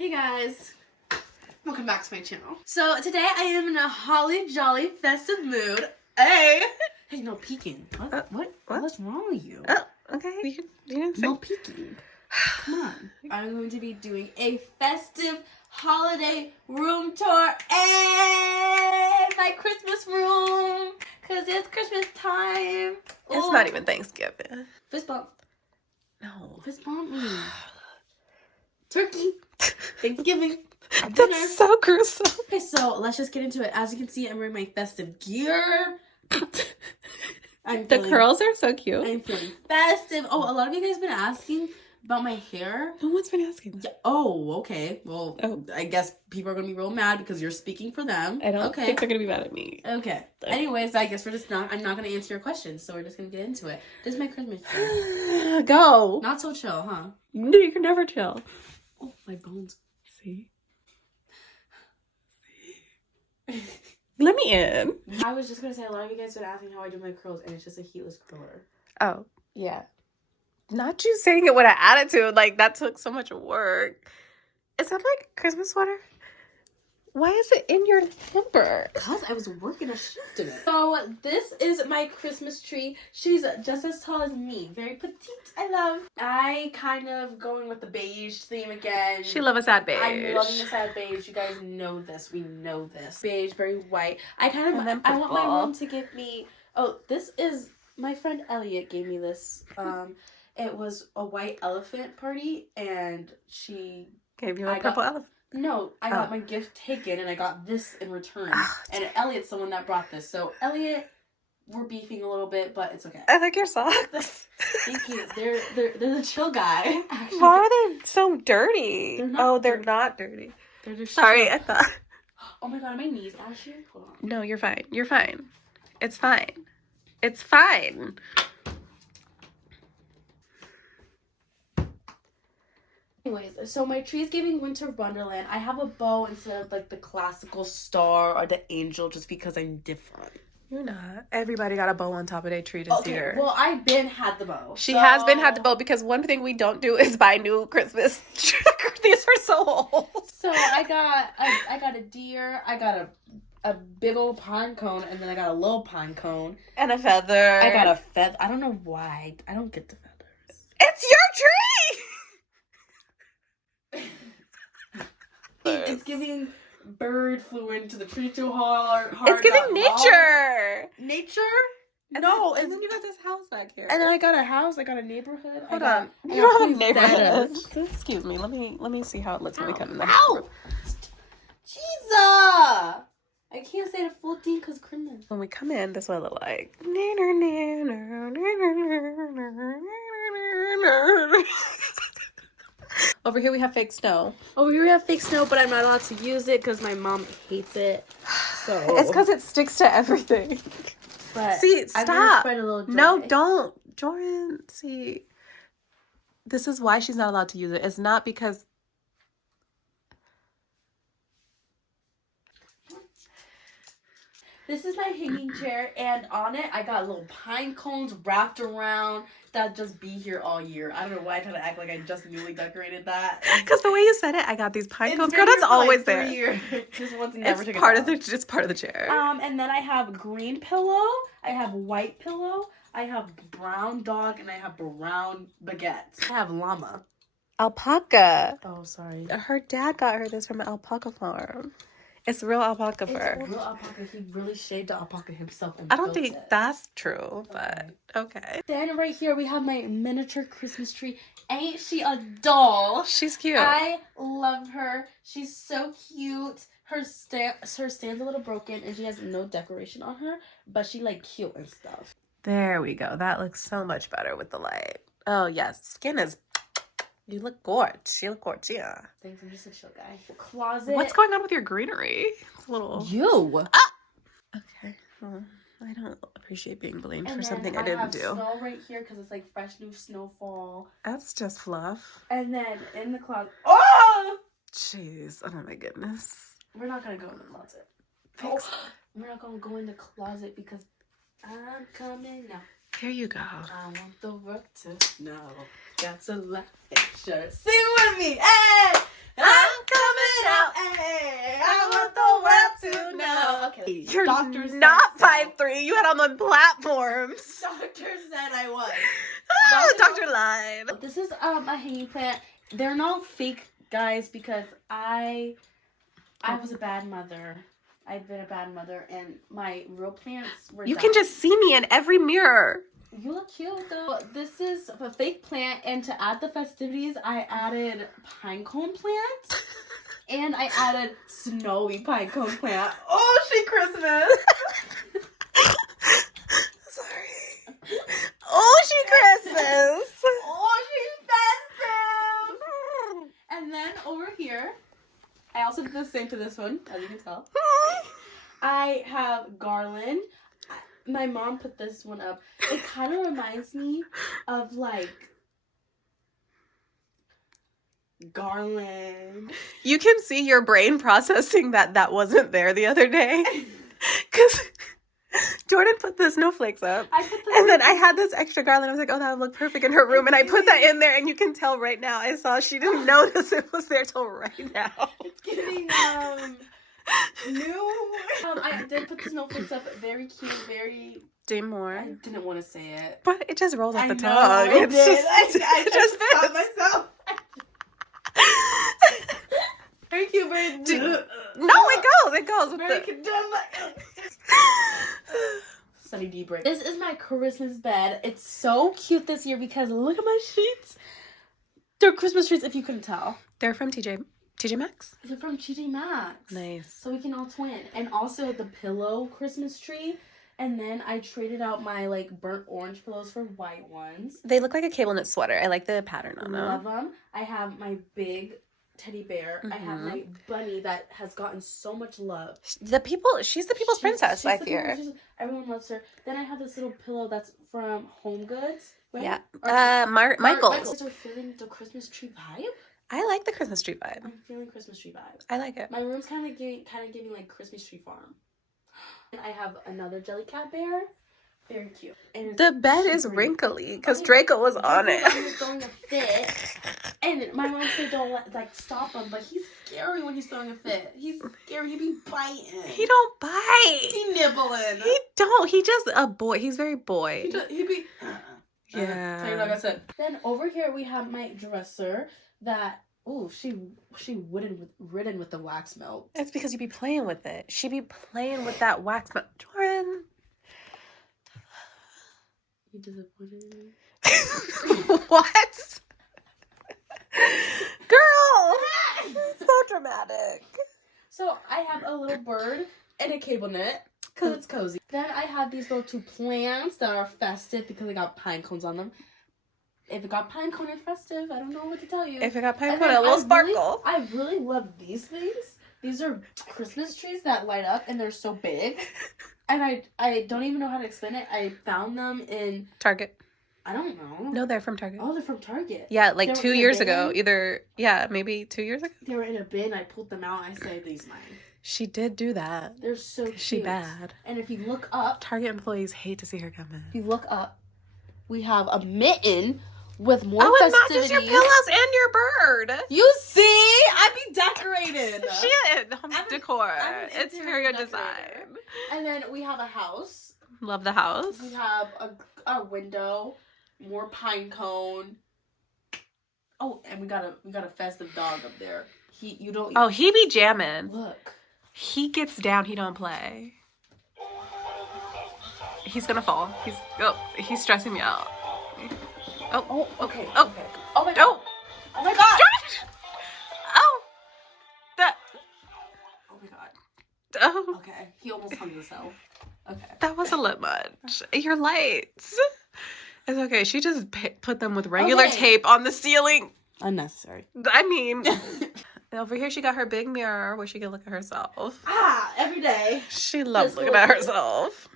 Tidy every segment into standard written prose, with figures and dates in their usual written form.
Hey guys, welcome back to my channel. So today I am in a holly jolly festive mood. Hey, no peeking. What? What's wrong with you? Oh, okay. You didn't say. No peeking. Come on. I'm going to be doing a festive holiday room tour and my Christmas room because it's Christmas time. It's not even Thanksgiving. Fist bump. No. Fist bump me. Turkey. Thanksgiving. Dinner. That's so gruesome. Okay, so let's just get into it. As you can see, I'm wearing my festive gear. The curls are so cute. I'm feeling festive. Oh, a lot of you guys have been asking about my hair. No one's been asking. Yeah. Oh, okay. Well, I guess people are going to be real mad because you're speaking for them. I don't think they're going to be mad at me. Okay. Anyways, I guess I'm not going to answer your questions, so we're just going to get into it. This is my Christmas tree. Go. Not so chill, huh? No, you can never chill. Oh, my bones. See? Let me in. I was just going to say, a lot of you guys have been asking how I do my curls, and it's just a heatless curler. Oh, yeah. Not you saying it with an attitude. Like, that took so much work. Is that like a Christmas sweater? Why is it in your hamper? Because I was working a shift in it. So this is my Christmas tree. She's just as tall as me. Very petite, I kind of going with the beige theme again. She love a sad beige. I'm loving the sad beige. You guys know this. We know this. Beige, very white. I want my mom to give me... Oh, this is... My friend Elliot gave me this. It was a white elephant party, and she... Gave you a purple elephant? No, I got my gift taken, and I got this in return. And Elliot's the one that brought this. So, Elliot, we're beefing a little bit, but it's okay. I like your socks. Thank you. They're the chill guy, actually. Why are they so dirty? They're not dirty. They're just Sorry, chill. I thought. Oh my god, are my knees ashy? Hold on. No, you're fine. You're fine. It's fine. It's fine. Anyways, so my tree is giving Winter Wonderland. I have a bow instead of like the classical star or the angel just because I'm different. You're not. Everybody got a bow on top of their tree this year. Well, I've been had the bow. She has been had the bow because one thing we don't do is buy new Christmas. These are so old. So I got a deer. I got a big old pine cone, and then I got a little pine cone and a feather. I got a feather. I don't know why. I don't get the feathers. It's your tree. It's giving bird flew into the tree too hard. It's giving nature. Nature? No, and then you got this house back here. And then I got a house. I got a neighborhood. Hold on. You don't have a neighborhood. Excuse me. Let me see how it looks when we come in the house. Ow! Jesus! I can't say the full thing because Christmas. When we come in, this is what it look like. Over here we have fake snow. Over here we have fake snow, but I'm not allowed to use it because my mom hates it. So it's because it sticks to everything. But see, stop. No, dry. don't. Jordan, see. This is why she's not allowed to use it. It's not because... This is my hanging chair, and on it, I got little pine cones wrapped around that just be here all year. I don't know why I try to act like I just newly decorated that. Because the way you said it, I got these pine cones. Girl, that's always there. Just once never it's part of the chair. And then I have green pillow. I have white pillow. I have brown dog, and I have brown baguettes. I have llama. Alpaca. Oh, sorry. Her dad got her this from an alpaca farm. It's real alpaca fur. It's real alpaca. He really shaved the alpaca himself. And I don't think that's true, but okay. Then right here we have my miniature Christmas tree. Ain't she a doll? She's cute. I love her. She's so cute. Her stand's a little broken, and she has no decoration on her, but she like cute and stuff. There we go. That looks so much better with the light. Oh yes, skin is. You look gorgeous. You look gorgeous. Yeah. Thanks. I'm just a chill guy. Closet. What's going on with your greenery? It's a little. You. Ah! Okay. Well, I don't appreciate being blamed for something I didn't do. Snow right here because it's like fresh new snowfall. That's just fluff. And then in the closet. Oh! Jeez. Oh my goodness. We're not gonna go in the closet. Oh, we're not gonna go in the closet because I'm coming now. Here you go. I want the world to know. That's a lot. Sing with me. Hey! I'm coming out. Hey, I want the world to know. Okay. You're Doctor not said 5'3". You had on the platforms. Doctor said I was. Oh, Doctor lied. This is a hanging plant. They're not fake, guys, because I was a bad mother. I've been a bad mother, and my real plants were. You can just see me in every mirror. You look cute though. This is a fake plant, and to add the festivities, I added pinecone plant, and I added snowy pinecone plant. Oh, she Christmas! Sorry. Oh, she Christmas. Oh, she's festive. And then over here, I also did the same to this one, as you can tell. I have garland. My mom put this one up. It kind of reminds me of, like, garland. You can see your brain processing that wasn't there the other day. Because Jordan put the snowflakes up. And then I had this extra garland. I was like, oh, that would look perfect in her room. And I put that in there, and you can tell right now. I saw she didn't notice it was there till right now. It's getting, new. I did put the snowflakes up. Very cute, very... Day more. I didn't want to say it. But it just rolls off the tongue. I It's just, I it just stopped fits. myself. Very cute, very... No, it goes. With very the... Sunny D break. This is my Christmas bed. It's so cute this year because look at my sheets. They're Christmas trees, if you couldn't tell. They're from TJ Maxx? They're from TJ Maxx. Nice. So we can all twin. And also the pillow Christmas tree. And then I traded out my, like, burnt orange pillows for white ones. They look like a cable knit sweater. I like the pattern on them. Love them. I have my big teddy bear. Mm-hmm. I have my bunny that has gotten so much love. She's the people's princess, I fear. Everyone loves her. Then I have this little pillow that's from Home Goods. Right? Yeah. Michael's. Are feeling the Christmas tree vibe? I like the Christmas tree vibe. I'm feeling Christmas tree vibes. I like it. My room's kind of giving like Christmas tree farm. And I have another Jellycat bear. Very cute. And the bed is wrinkly because Draco was on it. He's throwing a fit. And my mom said don't stop him, but he's scary when he's throwing a fit. He's scary. He be biting. He don't bite. He nibbling. He don't. He just a boy. He's very boy. He be... Yeah. Tell you like I said. Then over here we have my dresser that... Oh, she ridden with the wax melt. That's because you be playing with it. She be playing with that wax melt. Jordan. You disappointed in me? What? Girl! So dramatic. So I have a little bird and a cable knit because it's cozy. Then I have these little two plants that are festive because they got pine cones on them. If it got pine cone, it's festive. I don't know what to tell you. If it got pine cone, it will sparkle. I really love these things. These are Christmas trees that light up and they're so big. And I don't even know how to explain it. I found them in... Target. I don't know. No, they're from Target. Oh, they're from Target. Yeah, like 2 years ago. Maybe 2 years ago. They were in a bin. I pulled them out. I said, these mine. She did do that. They're so cute. She bad. And if you look up... Target employees hate to see her come in. If you look up, we have a mitten with more festivities. festivities. It matches your pillows and your bird. You see? I be decorated. Shit. Home decor. It's interior design. And then we have a house. Love the house. We have a window, more pine cone. Oh, and we got a festive dog up there. He be jamming. Look. He gets down, he don't play. He's gonna fall. He's stressing me out. Oh, okay. Oh, okay. Oh my god. Oh my god. Oh. That. Oh my god. Oh. Okay. He almost hung himself. Okay. That was a little much. Your lights. It's okay. She just put them with regular tape on the ceiling. Unnecessary. I mean, over here she got her big mirror where she can look at herself. Every day. She loves looking at herself.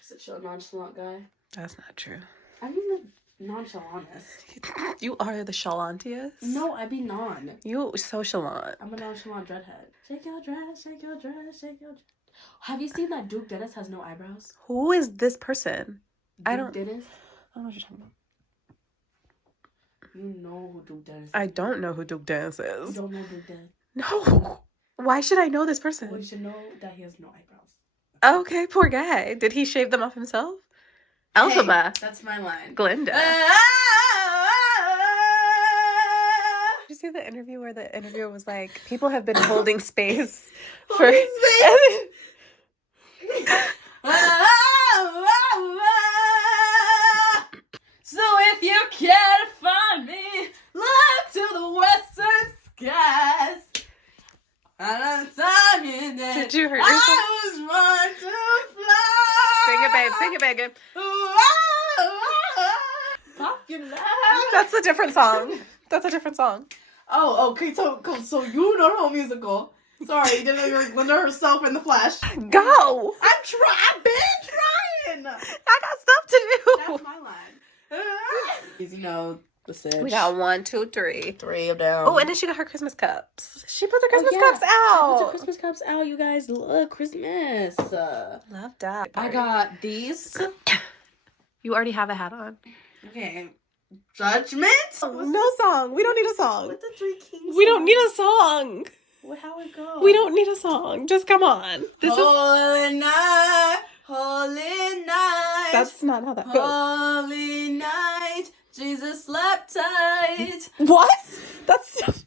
Such a nonchalant guy. That's not true. I mean the nonchalantest. You are the chalantiest? No, I be non. You so chalant. I'm a nonchalant dreadhead. Shake your dress, shake your dress, shake your dress. Have you seen that Duke Dennis has no eyebrows? Who is this person? Dennis? I don't know what you're talking about. You know who Duke Dennis is. I don't know who Duke Dennis is. You don't know Duke Dennis? No. Why should I know this person? Well, you should know that he has no eyebrows. Okay, poor guy. Did he shave them off himself? Elphaba. Hey, that's my line. Glinda. Did you see the interview where the interviewer was like, people have been holding space for... So if you can't find me, look to the western skies. Did you hurt yourself? I was born to fly. Sing it, babe. Sing it, babe. Popular. That's a different song. That's a different song. Oh, okay. So you know the whole musical. Sorry, you didn't know you were Glinda herself in the flesh. Go. I've been trying. I got stuff to do. That's my line. You know the sitch. We got 1, 2, 3. 3 of them. Oh, and then she got her Christmas cups. She put the Christmas cups out. Put the Christmas cups out, you guys. Look, Christmas. Love that. I got these. You already have a hat on. Okay. Judgment? No song. We don't need a song. What the 3 Kings? We don't need a song. How it go? We don't need a song. Just come on. Holy night, holy night. That's not how that goes. Holy night, Jesus slept tight. What? That's...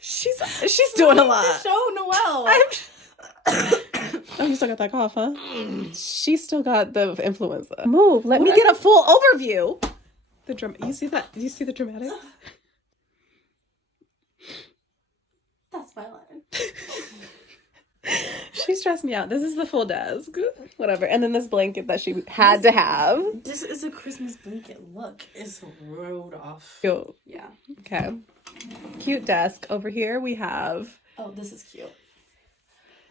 She's doing a lot. Show Noelle. Oh, you still got that cough, huh? She still got the influenza. Move. Let me get a full overview. You see that? You see the dramatics? That's my line. She stressed me out. This is the full desk. Whatever. And then this blanket that she had to have. This is a Christmas blanket. Look, it's Rudolph. Cute. Yeah. Okay. Cute desk. Over here we have... Oh, this is cute.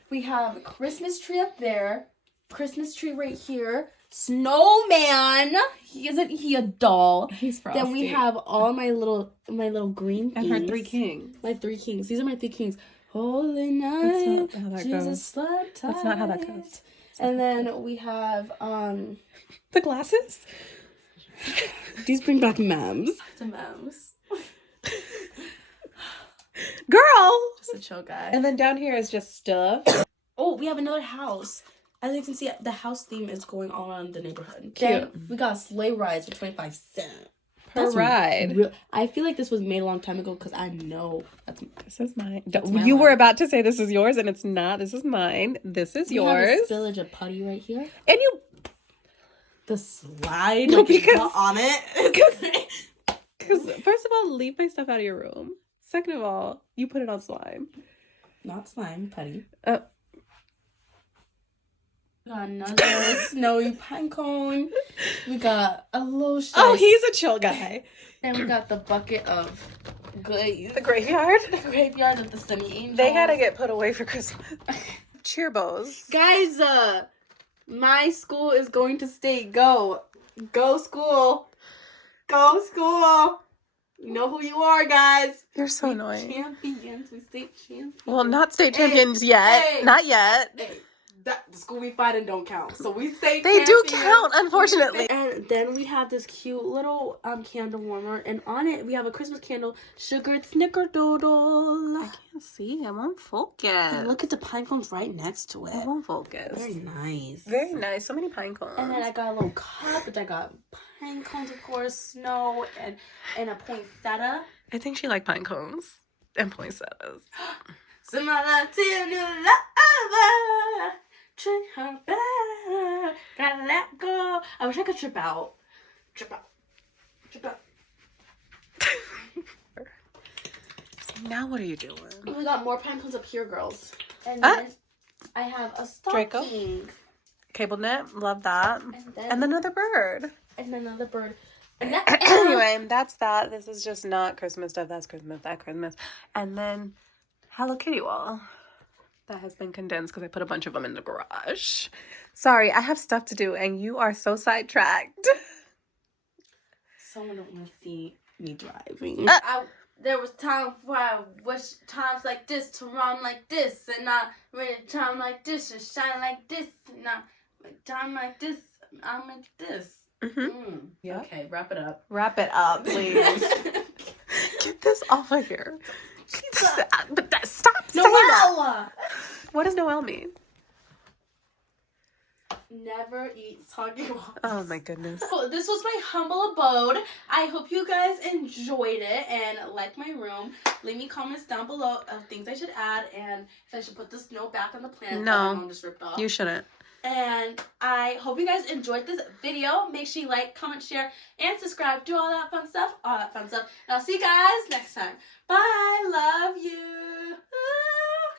We have a Christmas tree up there. Christmas tree right here. Snowman. Isn't he a doll? He's frosty. Then we have all my little green things. And her 3 kings. My 3 kings. These are my 3 kings. Holy night, that's not how that Jesus goes. slept tight. That's not how that goes. And then we have the glasses. These bring back memes. To memes. Girl. Just a chill guy. And then down here is just stuff. Oh, we have another house. As you can see, the house theme is going all around the neighborhood. Cute. Then we got sleigh rides for 25 cents. Per ride. I feel like this was made a long time ago because I know this is mine. You were about to say this is yours and it's not. This is mine. This is yours. We have a spillage of putty right here. And you... The slide. No, because... on it. Because first of all, leave my stuff out of your room. Second of all, you put it on slime. Not slime, putty. We got another snowy pine cone. We got a little shit. Oh, he's a chill guy. And we got the bucket of goodies. The graveyard? The graveyard of the semi angels. They gotta get put away for Christmas. Cheer bows. Guys, my school is going to state. Go. Go school. Go school. You know who you are, guys. You're so annoying. Champions. We state champions. Well, not state champions yet. Hey, not yet. Hey, the school we fight in don't count. So we state They do champions. count, unfortunately. And then we have this cute little candle warmer. And on it, we have a Christmas candle. Sugared snickerdoodle. I can't see. I won't focus. And look at the pine cones right next to it. I won't focus. Very nice. Very nice. So many pine cones. And then I got a little cup, which I got pine cones, of course, snow, and a poinsettia. I think she liked pine cones and poinsettias. Similar to your new lover, treat her better, gotta let go. I wish I could trip out. Trip out. Trip out. So now what are you doing? We got more pine cones up here, girls. And then I have a stocking. Draco. Cable knit. Love that. And then another bird. And another bird. Anyway, that's that. This is just not Christmas stuff. That's Christmas. That Christmas. And then Hello Kitty wall. That has been condensed because I put a bunch of them in the garage. Sorry, I have stuff to do and you are so sidetracked. Someone don't want to see me driving. There was times where I wish times like this to run like this, and not really time like this to shine like this, and not time like this, I'm like this. Yep. Okay, wrap it up. Wrap it up, please. Get this off of here. Stop saying that. What does Noel mean? Never eat soggy walls. Oh my goodness. So this was my humble abode. I hope you guys enjoyed it and liked my room. Leave me comments down below of things I should add and if I should put the snow back on the plant that my mom just ripped off. You shouldn't. And I hope you guys enjoyed this video. Make sure you like, comment, share, and subscribe. Do all that fun stuff. And I'll see you guys next time. Bye. Love you.